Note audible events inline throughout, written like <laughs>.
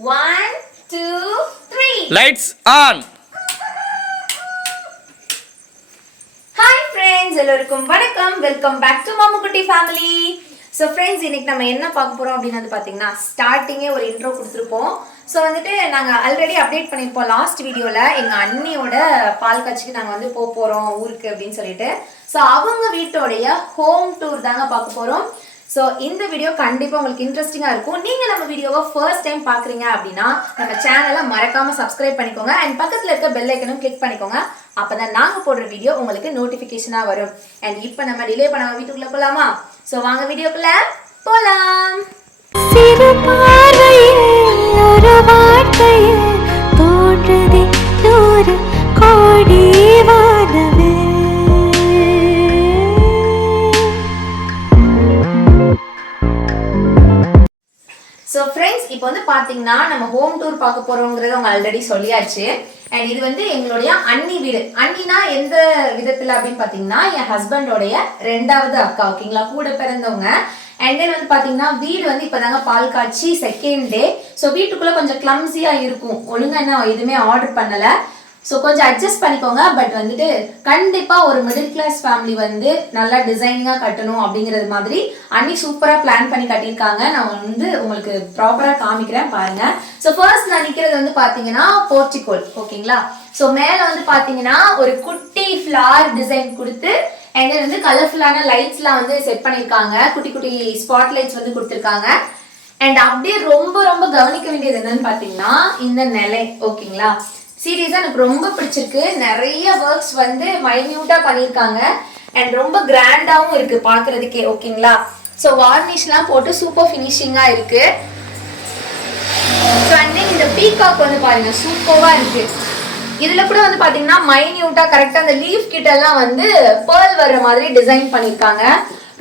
One two three lights on hi friends எல்லோருக்கும் வணக்கம். Welcome back to Mamukutty family so friends இன்னைக்கு நம்ம என்ன பார்க்க போகிறோம் அப்படின்னு வந்து பார்த்தீங்கன்னா ஸ்டார்டிங்கே ஒரு இன்ட்ரோ கொடுத்துருப்போம். ஸோ வந்துட்டு நாங்கள் ஆல்ரெடி அப்டேட் பண்ணியிருப்போம் லாஸ்ட் வீடியோவில் எங்கள் அண்ணியோட பால் காட்சிக்கு நாங்கள் வந்து போக போகிறோம் ஊருக்கு அப்படின்னு சொல்லிட்டு. ஸோ அவங்க வீட்டோடைய ஹோம் டூர் தாங்க பார்க்க போகிறோம் ஸோ இந்த வீடியோ கண்டிப்பாக உங்களுக்கு இன்ட்ரெஸ்டிங்காக இருக்கும். நீங்கள் நம்ம வீடியோவை ஃபர்ஸ்ட் டைம் பார்க்குறீங்க அப்படின்னா நம்ம சேனலை மறக்காமல் சப்ஸ்கிரைப் பண்ணிக்கோங்க. அண்ட் பக்கத்தில் இருக்க பெல் ஐக்கனும் கிளிக் பண்ணிக்கோங்க. அப்போ தான் நாங்கள் போடுற வீடியோ உங்களுக்கு நோட்டிஃபிகேஷனாக வரும். அண்ட் இப்போ நம்ம டிலே பண்ணாமல் வீட்டுக்குள்ளே போகலாமா ஸோ வாங்க வீடியோக்குள்ளே போகலாம் இப்போ வந்து பார்த்தீங்கன்னா நம்ம ஹோம் டூர் பார்க்க போகிறோங்கிறது அவங்க ஆல்ரெடி சொல்லியாச்சு. அண்ட் இது வந்து எங்களுடைய அண்ணி வீடு. அண்ணினா எந்த விதத்தில் அப்படின்னு பார்த்தீங்கன்னா என் ஹஸ்பண்டோடைய ரெண்டாவது அக்கா ஓகேங்களா கூட பிறந்தவங்க. அண்ட் தென் வந்து பார்த்தீங்கன்னா வீடு வந்து இப்போதாங்க பால் காய்ச்சி செகண்ட் டே ஸோ வீட்டுக்குள்ளே கொஞ்சம் கிளம்ஸியாக இருக்கும். ஒழுங்கா என்ன எதுவுமே ஆர்டர் பண்ணலை. ஸோ கொஞ்சம் அட்ஜஸ்ட் பண்ணிக்கோங்க. பட் வந்துட்டு கண்டிப்பாக ஒரு மிடில் கிளாஸ் ஃபேமிலி வந்து நல்லா டிசைனிங்காக கட்டணும் அப்படிங்கிறது மாதிரி அன்னி சூப்பராக பிளான் பண்ணி கட்டியிருக்காங்க. நான் வந்து உங்களுக்கு ப்ராப்பராக காமிக்கிறேன் பாருங்க. ஸோ ஃபர்ஸ்ட் நான் நிற்கிறது வந்து பார்த்தீங்கன்னா போர்ட்டிகோல் ஓகேங்களா? ஸோ மேலே வந்து பார்த்தீங்கன்னா ஒரு குட்டி ஃப்ளார் டிசைன் கொடுத்து அண்ட் வந்து கலர்ஃபுல்லான லைட்ஸ்லாம் வந்து செட் பண்ணியிருக்காங்க. குட்டி குட்டி ஸ்பாட் லைட்ஸ் வந்து கொடுத்துருக்காங்க. அண்ட் அப்படியே ரொம்ப ரொம்ப கவனிக்க வேண்டியது என்னன்னு பார்த்தீங்கன்னா இந்த நிலை ஓகேங்களா? சீரியஸாக எனக்கு ரொம்ப பிடிச்சிருக்கு. நிறைய ஒர்க்ஸ் வந்து மைன்யூட்டாக பண்ணியிருக்காங்க. அண்ட் ரொம்ப கிராண்டாகவும் இருக்குது பார்க்குறதுக்கே ஓகேங்களா ஸோ வார்னிஷ்லாம் போட்டு சூப்பர் ஃபினிஷிங்காக இருக்குது ஸோ அண்ட் இந்த பீகாக் வந்து பாருங்கள் சூப்பராக இருக்குது இதில் கூட வந்து பார்த்தீங்கன்னா மைன்யூட்டாக கரெக்டாக அந்த லீஃப் கிட்டெல்லாம் வந்து பேர்ல் வர்ற மாதிரி டிசைன் பண்ணியிருக்காங்க.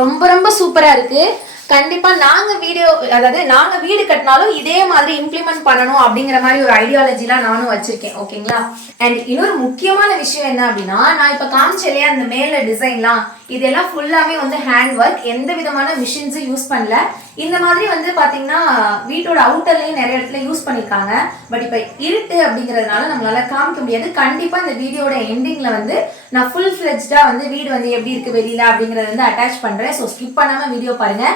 ரொம்ப ரொம்ப சூப்பராக இருக்குது கண்டிப்பா நாங்க வீடியோ அதாவது நாங்க வீடு கட்டினாலும் இதே மாதிரி இம்ப்ளிமெண்ட் பண்ணணும் அப்படிங்கிற மாதிரி ஒரு ஐடியாலஜிலாம் நானும் வச்சிருக்கேன் ஓகேங்களா? அண்ட் இன்னொரு முக்கியமான விஷயம் என்ன அப்படின்னா நான் இப்ப காமிச்சலையே இல்லையா அந்த மேல டிசைன்லாம் இதெல்லாம் ஃபுல்லாவே வந்து ஹேண்ட் ஒர்க் எந்த விதமான மிஷின்ஸும் யூஸ் பண்ணல. இந்த மாதிரி வந்து பாத்தீங்கன்னா வீட்டோட அவுட்டர்லயும் நிறைய இடத்துல யூஸ் பண்ணிருக்காங்க. பட் இப்ப இருட்டு அப்படிங்கறதுனால நம்மளால காமிக்க முடியாது. கண்டிப்பா இந்த வீடியோட எண்டிங்ல வந்து நான் ஃபுல் ஃபிளெஜ்டா வந்து வீடு வந்து எப்படி இருக்கு வெளியில அப்படிங்கறத வந்து அட்டாச் பண்றேன். ஸோ ஸ்கிப் பண்ணாம வீடியோ பாருங்க.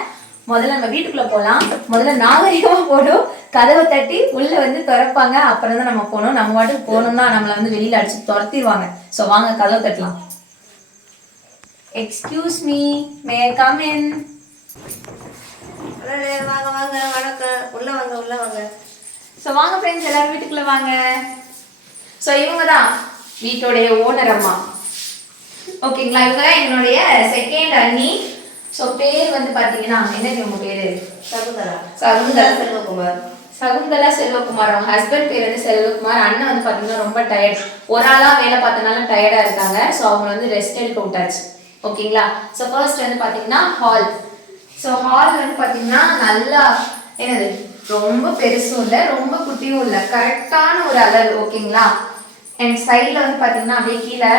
முதல்ல நம்ம வீட்டுக்குள்ள போலாம். முதல்ல நாகரிகமா போடும் கதவை தட்டி உள்ள வந்து திறப்பாங்க. அப்புறம் தான் நம்ம போகணும். நம்ம வாட்டுக்கு போனோம்னா நம்மள வந்து வெளியில அடிச்சு துரத்திடுவாங்க. ஸோ வாங்க கதவை தட்டலாம். Excuse me may come in வாங்க வாங்க வணக்கம். உள்ள வாங்க உள்ள வாங்க. ஸோ வாங்க ஃப்ரெண்ட்ஸ் எல்லாரும் வீட்டுக்குள்ள வாங்க. ஸோ இவங்க தான் வீட்டோடைய ஓனர் அம்மா. ஓகேங்களா இவங்க தான் என்னுடைய செகண்ட் அண்ணி. ஸோ பேர் வந்து பார்த்தீங்கன்னா என்ன உங்க பேரு? சகுந்தலா. சகுந்தலா. செல்வகுமார். சகுந்தலா செல்வகுமார். அவங்க ஹஸ்பண்ட் பேர் வந்து செல்வகுமார். அண்ணன் வந்து பார்த்தீங்கன்னா ரொம்ப டயர்ட் ஒரு ஆளா வேலை பார்த்தனால டயர்டா இருக்காங்க. ஸோ அவங்க வந்து ரெஸ்ட் எடுக்க விட்டாச்சு. ஓகேங்களா? ஸோ ஃபர்ஸ்ட் வந்து பார்த்தீங்கன்னா ஹால் ஸோ ஹால் வந்து பார்த்தீங்கன்னா நல்லா என்னது? ரொம்ப பெருசும் இல்லை ரொம்ப குட்டியும் இல்லை. கரெக்டான ஒரு அளவு. ஓகேங்களா? அண்ட் சைடில் வந்து பார்த்தீங்கன்னா அப்படியே கீழே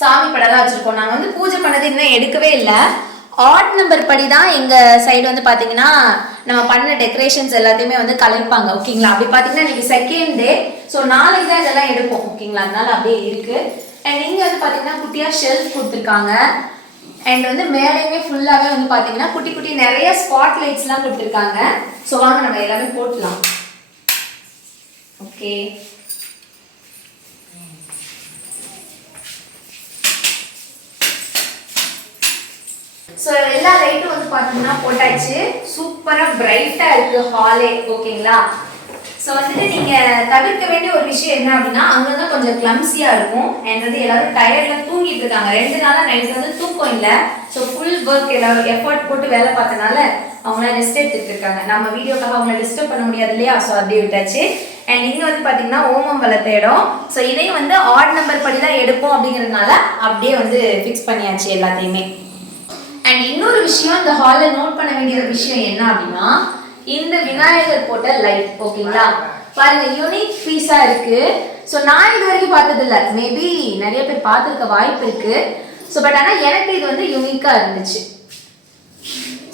சாமி படம்லாம் வச்சுருக்கோம். நாங்கள் வந்து பூஜை பண்ணது இன்னும் எடுக்கவே இல்லை. ஆட் நம்பர் படி தான் எங்கள் சைடு வந்து பார்த்தீங்கன்னா நம்ம பண்ண டெக்கரேஷன்ஸ் எல்லாத்தையுமே வந்து கலைப்பாங்க. ஓகேங்களா? அப்படி பார்த்தீங்கன்னா இன்னைக்கு செகண்ட் டே ஸோ நாளைக்கு தான் இதெல்லாம் எடுப்போம். ஓகேங்களா? அதனால அப்படியே இருக்கு. அண்ட் இங்கே வந்து பார்த்தீங்கன்னா குட்டியாக ஷெல்ஃப் கொடுத்துருக்காங்க. அண்ட் வந்து மேலேயுமே ஃபுல்லாகவே வந்து பார்த்தீங்கன்னா குட்டி குட்டி நிறைய ஸ்பாட் லைட்ஸ்லாம் கொடுத்துருக்காங்க. ஸோ வாங்க நம்ம எல்லாமே போட்டலாம். ஓகே ஸோ எல்லா லைட்டும் வந்து பார்த்தீங்கன்னா போட்டாச்சு. சூப்பராக பிரைட்டாக இருக்குது ஹாலே ஓகேங்களா ஸோ வந்துட்டு நீங்கள் தவிர்க்க வேண்டிய ஒரு விஷயம் என்ன அப்படின்னா அங்கே தான் கொஞ்சம் கிளம்ஸியாக இருக்கும். அண்ட் வந்து எல்லாரும் டயர்டில் தூங்கிட்டு இருக்காங்க. ரெண்டு நாளாக நைட் வந்து தூக்கம் இல்லை. ஸோ ஃபுல் ஒர்க் எல்லாரும் எஃபர்ட் போட்டு வேலை பார்த்தனால அவங்களாம் ரெஸ்ட் எடுத்துட்டு இருக்காங்க. நம்ம வீடியோக்காக அவங்கள டிஸ்டர்ப் பண்ண முடியாது இல்லையா? ஸோ அப்படியே விட்டாச்சு. அண்ட் இங்கே வந்து பார்த்தீங்கன்னா ஓமம் வளர்த்த இடம். ஸோ இதையும் வந்து ஆட் நம்பர் படி தான் எடுப்போம் அப்படிங்கிறதுனால அப்படியே வந்து ஃபிக்ஸ் பண்ணியாச்சு எல்லாத்தையுமே. அண்ட் இன்னொரு விஷயம் இந்த ஹால்ல நோட் பண்ண வேண்டிய விஷயம் என்ன அப்படின்னா இந்த விநாயகர் போட்ட லைட் ஓகேங்களா பாருங்க யூனிக் பீஸா இருக்கு. ஸோ நான் இது வரைக்கும் பார்த்தது இல்லை மேபி நிறைய பேர் பார்த்துருக்க வாய்ப்பு இருக்கு. ஸோ பட் ஆனால் எனக்கு இது வந்து யூனிக்காக இருந்துச்சு.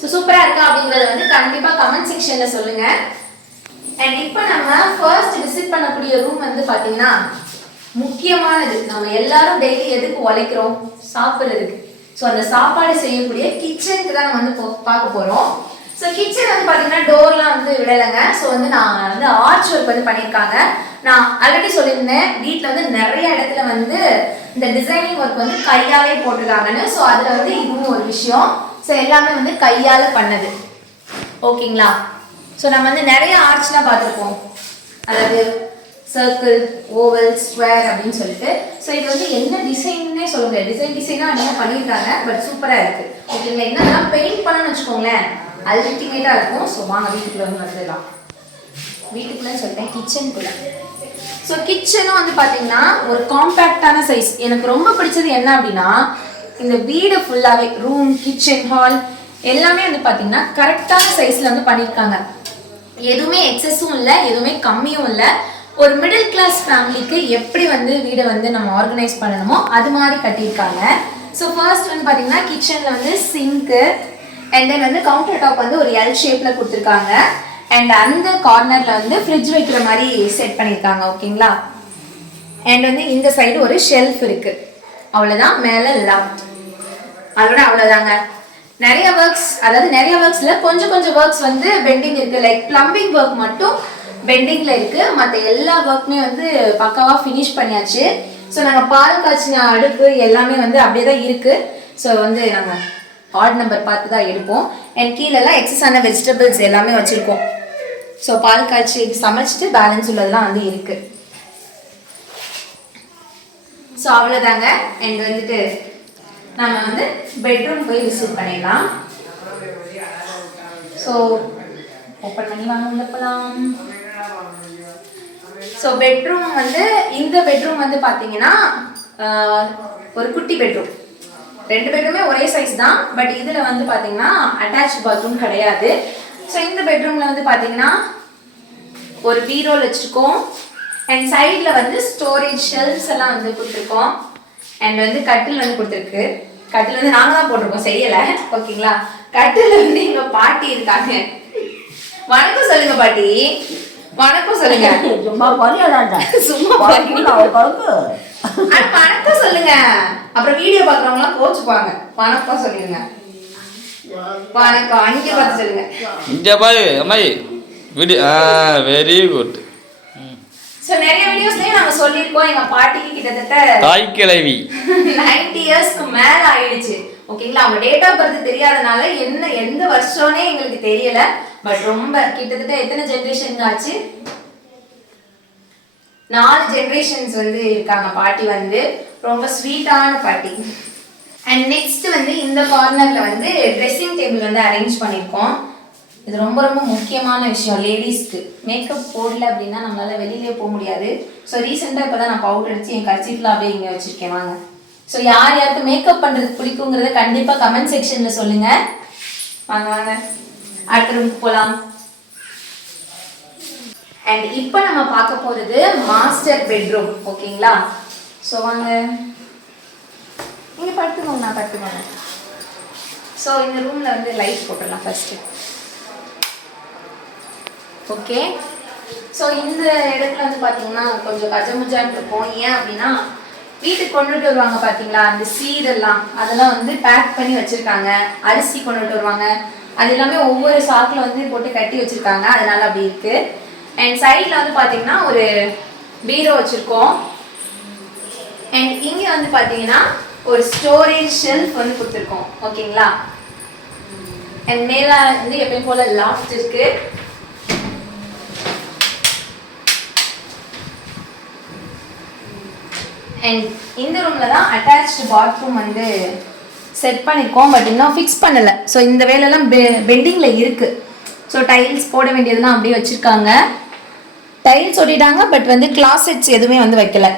ஸோ சூப்பராக இருக்கா அப்படிங்கிறத வந்து கண்டிப்பாக கமெண்ட் செக்ஷனில் சொல்லுங்க. அண்ட் இப்போ நம்ம ஃபர்ஸ்ட் விசிட் பண்ணக்கூடிய ரூம் வந்து பார்த்தீங்கன்னா முக்கியமானது. நம்ம எல்லாரும் டெய்லி எதுக்கு உழைக்கிறோம்? சாப்பிட்றதுக்கு. ஸோ அந்த சாப்பாடு செய்யக்கூடிய கிச்சனுக்கு தான் நம்ம வந்து போ- பார்க்க போகிறோம் ஸோ கிச்சன் வந்து பார்த்தீங்கன்னா டோர்லாம் வந்து விடலைங்க. ஸோ வந்து நான் வந்து ஆர்ச் ஒர்க் வந்து பண்ணியிருக்காங்க. நான் ஆல்ரெடி சொல்லியிருந்தேன் வீட்டில் வந்து நிறைய இடத்துல வந்து இந்த டிசைனிங் ஒர்க் வந்து கையாலே போட்டிருக்காங்கன்னு. ஸோ அதில் வந்து இதுவும் ஒரு விஷயம். ஸோ எல்லாமே வந்து கையால் பண்ணது. ஓகேங்களா ஸோ நம்ம வந்து நிறைய ஆர்ச்லாம் பார்த்துருப்போம். அதாவது சர்க்கிள் ஓவல் ஸ்கொயர் அப்படின்னு சொல்லிட்டு. ஸோ இது வந்து என்ன டிசைன்னே சொல்ல முடியாது. டிசைன் டிசைனாக என்ன பண்ணியிருக்காங்க பட் சூப்பராக இருக்குது ஓகேங்களா என்னன்னா பெயிண்ட் பண்ணணும்னு வச்சுக்கோங்களேன். அல்டிமேட்டாக இருக்கும். ஸோ வாங்க வீட்டுக்குள்ளே வந்து வந்துடலாம் வீட்டுக்குள்ளேன்னு சொல்லிட்டேன் கிச்சனுக்குள்ள ஸோ கிச்சனும் வந்து பார்த்தீங்கன்னா ஒரு காம்பேக்டான சைஸ் எனக்கு ரொம்ப பிடிச்சது என்ன அப்படின்னா இந்த வீடு ஃபுல்லாகவே ரூம் கிச்சன் ஹால் எல்லாமே வந்து பார்த்தீங்கன்னா கரெக்டான சைஸில் வந்து பண்ணியிருக்காங்க. எதுவுமே எக்ஸஸும் இல்லை எதுவுமே கம்மியும் இல்லை. ஒரு மிடில் கிளாஸ் ஃபேமிலிக்கு எப்படி வந்து வீடை வந்து நம்ம ஆர்கனைஸ் பண்ணணுமோ அது மாதிரி கட்டியிருக்காங்க. ஸோ ஃபர்ஸ்ட் வந்து பார்த்தீங்கன்னா கிச்சனில் வந்து சிங்க்கு அண்ட் தென் வந்து கவுண்டர் டாப் வந்து ஒரு எல் ஷேப்பில் கொடுத்துருக்காங்க. அண்ட் அந்த கார்னரில் வந்து ஃப்ரிட்ஜ் வைக்கிற மாதிரி செட் பண்ணியிருக்காங்க ஓகேங்களா அண்ட் வந்து இந்த சைடு ஒரு ஷெல்ஃப் இருக்கு. அவ்வளோதான் மேலே லாஃப்ட் அதோட அவ்வளோதாங்க நிறைய ஒர்க்ஸ் அதாவது நிறைய ஒர்க்ஸில் கொஞ்சம் கொஞ்சம் ஒர்க்ஸ் வந்து பெண்டிங் இருக்குது லைக் ப்ளம்பிங் ஒர்க் மட்டும் பெண்டிங்கில் இருக்குது மற்ற எல்லா ஒர்க்குமே வந்து பக்காவாக ஃபினிஷ் பண்ணியாச்சு. ஸோ நாங்கள் பால் காய்ச்சின அடுப்பு எல்லாமே வந்து அப்படியே தான் இருக்குது ஸோ வந்து நாங்கள் ஆட் நம்பர் பார்த்து தான் எடுப்போம். அண்ட் கீழெல்லாம் எக்ஸஸ் ஆன வெஜிடபிள்ஸ் எல்லாமே வச்சுருக்கோம். ஸோ பால் காய்ச்சி சமைச்சிட்டு பேலன்ஸ் உள்ளதெல்லாம் வந்து இருக்குது ஸோ அவ்வளோதாங்க அண்ட் வந்துட்டு நம்ம வந்து பெட்ரூம் போய் விசிட் பண்ணிடலாம். ஸோ ஓப்பன் பண்ணி வாங்க போகலாம் ஸோ பெட்ரூம் வந்து இந்த பெட்ரூம் வந்து பார்த்தீங்கன்னா ஒரு குட்டி பெட்ரூம் ரெண்டு பெட்ரூமே ஒரே சைஸ் தான் பட் இதில் வந்து பார்த்தீங்கன்னா அட்டாச் பாத்ரூம் கிடையாது. ஸோ இந்த பெட்ரூமில் வந்து பார்த்தீங்கன்னா ஒரு பீரோல் வச்சுருக்கோம். அண்ட் சைடில் வந்து ஸ்டோரேஜ் ஷெல்ஃப்ஸ் எல்லாம் வந்து கொடுத்துருக்கோம். அண்ட் வந்து கட்டில் வந்து கொடுத்துருக்கு. கட்டில் வந்து நாங்கள் தான் போட்டிருக்கோம் செய்யலை. ஓகேங்களா? கட்டில் வந்து எங்கள் பாட்டி இருக்காங்க. வணக்கம் சொல்லுங்க பாட்டி. வணக்கம் சொல்லுங்க. <laughs> சும்மா பொரியலாண்டா சும்மா வணக்கம் சொல்லுங்க. அப்புறம் வீடியோ பாக்குறவங்க எல்லாம் கோச்சுப்பாங்க. வணக்கம் சொல்லிருங்க. வணக்கம். அங்கே பார்த்து சொல்லுங்க. இங்கே பாரு அம்மாயி. விடு ஆ வெரி குட் சோ நிறைய வீடியோஸ்லயும் நாங்க சொல்லியிருக்கோம். எங்க பாட்டிக்கு கிட்டத்தட்ட தாய் கிழவி நைன்டி <laughs> இயர்ஸ்க்கு மேல ஆயிடுச்சு. ஓகேங்களா? அவங்க டேட் ஆஃப் பர்த் தெரியாதனால என்ன எந்த வருஷம்னே எங்களுக்கு தெரியல. பட் ரொம்ப கிட்டத்தட்ட எத்தனை ஜென்ரேஷன் ஆச்சு? நாலு ஜென்ரேஷன்ஸ் வந்து இருக்காங்க பாட்டி வந்து. ரொம்ப ஸ்வீட்டான பாட்டி. அண்ட் நெக்ஸ்ட் வந்து இந்த கார்னர்ல வந்து ட்ரெஸ்ஸிங் டேபிள் வந்து அரேஞ்ச் பண்ணியிருக்கோம் இது ரொம்ப ரொம்ப முக்கியமான விஷயம் லேடிஸ்க்கு மேக்கப் போடல அப்படின்னா நம்மளால வெளியிலே போக முடியாது. ஸோ ரீசெண்டாக இப்போ தான் நான் பவுடர் அடிச்சு என் கர்ச்சிஃபில் அப்படியே இங்கே வச்சிருக்கேன். வாங்க. ஸோ யார் யாருக்கு மேக்கப் பண்ணுறது பிடிக்குங்கிறத கண்டிப்பாக கமெண்ட் செக்ஷனில் சொல்லுங்க. வாங்க வாங்க. அடுத்த ரூமுக்கு போகலாம் அண்ட் இப்போ நம்ம பார்க்க போகிறது மாஸ்டர் பெட்ரூம் ஓகேங்களா ஸோ வாங்க. நீங்கள் படுத்துக்கோங்க நான் படுத்துக்கோங்க. ஸோ இந்த ரூமில் வந்து லைட் போட்டுடலாம் ஃபஸ்ட்டு ஓகே ஸோ இந்த இடத்துல வந்து பார்த்தீங்கன்னா கொஞ்சம் கஜமுஜான்னு இருக்கும். ஏன் அப்படின்னா வீட்டுக்கு கொண்டுட்டு வருவாங்க பார்த்தீங்களா அந்த சீடெல்லாம் அதெல்லாம் வந்து பேக் பண்ணி வச்சுருக்காங்க. அரிசி கொண்டுட்டு வருவாங்க. அது எல்லாமே ஒவ்வொரு சாக்கில் வந்து போட்டு கட்டி வச்சுருக்காங்க. அதனால அப்படி இருக்குது அண்ட் சைடில் வந்து பார்த்தீங்கன்னா ஒரு பீரோ வச்சுருக்கோம். அண்ட் இங்கே வந்து பார்த்தீங்கன்னா ஒரு ஸ்டோரேஜ் ஷெல்ஃப் வந்து கொடுத்துருக்கோம். ஓகேங்களா அண்ட் மேலே வந்து எப்பயும் போல் லாஃப்ட் இருக்குது அண்ட் இந்த ரூமில் தான் அட்டாச்டு பாத்ரூம் வந்து செட் பண்ணியிருக்கோம் பட் இன்னும் ஃபிக்ஸ் பண்ணலை. ஸோ இந்த வேலையெல்லாம் பெ பெண்டிங்கில் இருக்குது ஸோ டைல்ஸ் போட வேண்டியதெல்லாம் அப்படியே வச்சுருக்காங்க. டைல்ஸ் ஒட்டிட்டாங்க பட் வந்து கிளாசெட்ஸ் எதுவுமே வந்து வைக்கலை.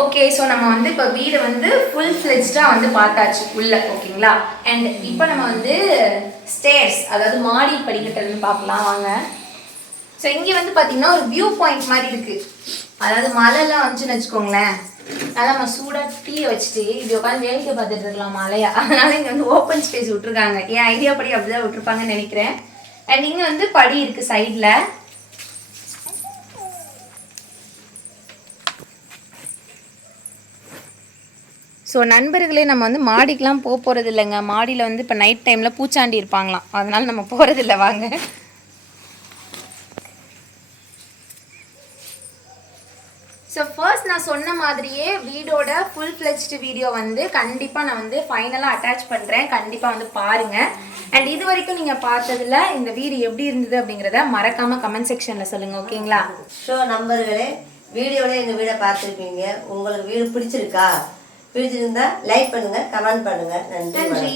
ஓகே ஸோ நம்ம வந்து இப்போ வீடு வந்து ஃபுல் ஃப்ளெஜ்டாக வந்து பார்த்தாச்சு உள்ள ஓகேங்களா அண்ட் இப்போ நம்ம வந்து ஸ்டேர்ஸ் அதாவது மாடி படிக்கட்டுன்னு பார்க்கலாம் வாங்க. ஸோ இங்கே வந்து பார்த்தீங்கன்னா ஒரு வியூ பாயிண்ட் மாதிரி இருக்கு. அதாவது மழைலாம் வந்துச்சுன்னு வச்சுக்கோங்களேன். அதான் நம்ம சூடாக டீயை வச்சுட்டு இப்படி உட்காந்து வேடிக்கை பார்த்துட்டு இருக்கலாம் மழையா. அதனால இங்கே வந்து ஓப்பன் ஸ்பேஸ் விட்டுருக்காங்க. என் ஐடியா படி அப்படிதான் விட்டுருப்பாங்கன்னு நினைக்கிறேன். அண்ட் இங்கே வந்து படி இருக்கு சைடுல ஸோ நண்பர்களே நம்ம வந்து மாடிக்கெலாம் போக போகிறது இல்லைங்க மாடியில் வந்து இப்போ நைட் டைமில் பூச்சாண்டி இருப்பாங்களாம். அதனால நம்ம போகிறது இல்லை வாங்க. ஸோ ஃபர்ஸ்ட் நான் சொன்ன மாதிரியே வீடோட ஃபுல் ஃப்ளெஜ்டு வீடியோ வந்து கண்டிப்பாக நான் வந்து ஃபைனலாக அட்டாச் பண்ணுறேன் கண்டிப்பாக வந்து பாருங்கள் அண்ட் இது வரைக்கும் நீங்கள் பார்த்ததுல இந்த வீடு எப்படி இருந்தது அப்படிங்கிறத மறக்காமல் கமெண்ட் செக்ஷனில் சொல்லுங்கள் ஓகேங்களா? ஷோ நம்பர்களே வீடியோவில் எங்கள் வீடை பார்த்துருப்பீங்க உங்களுக்கு வீடு பிடிச்சிருக்கா? பிடிச்சிருந்தா லைக் பண்ணுங்கள் கமெண்ட் பண்ணுங்கள் நன்றி.